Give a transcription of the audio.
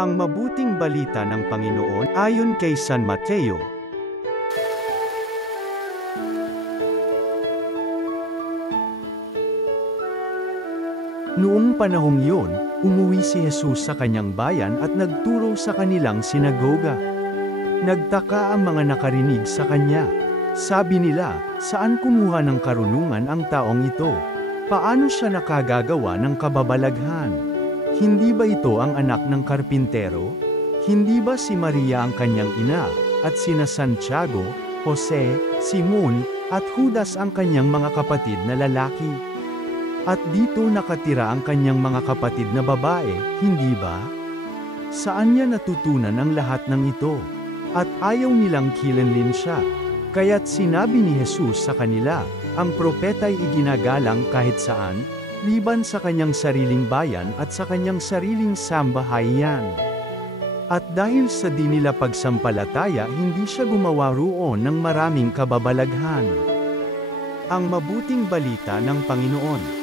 Ang mabuting balita ng Panginoon ayon kay San Mateo. Noong panahong yun, umuwi si Jesus sa kanyang bayan at nagturo sa kanilang sinagoga. Nagtaka ang mga nakarinig sa kanya. Sabi nila, saan kumuha ng karunungan ang taong ito? Paano siya nakagagawa ng kababalaghan? Hindi ba ito ang anak ng karpintero? Hindi ba si Maria ang kanyang ina, at sina Santiago, Jose, Simon, at Judas ang kanyang mga kapatid na lalaki? At dito nakatira ang kanyang mga kapatid na babae, hindi ba? Saan niya natutunan ang lahat ng ito? At ayaw nilang kilanlin siya. Kaya't sinabi ni Jesus sa kanila, ang propeta'y iginagalang kahit saan, liban sa kanyang sariling bayan at sa kanyang sariling sambahayan. At dahil sa di nila pagsampalataya hindi siya gumawa roon ng maraming kababalaghan. Ang mabuting balita ng Panginoon.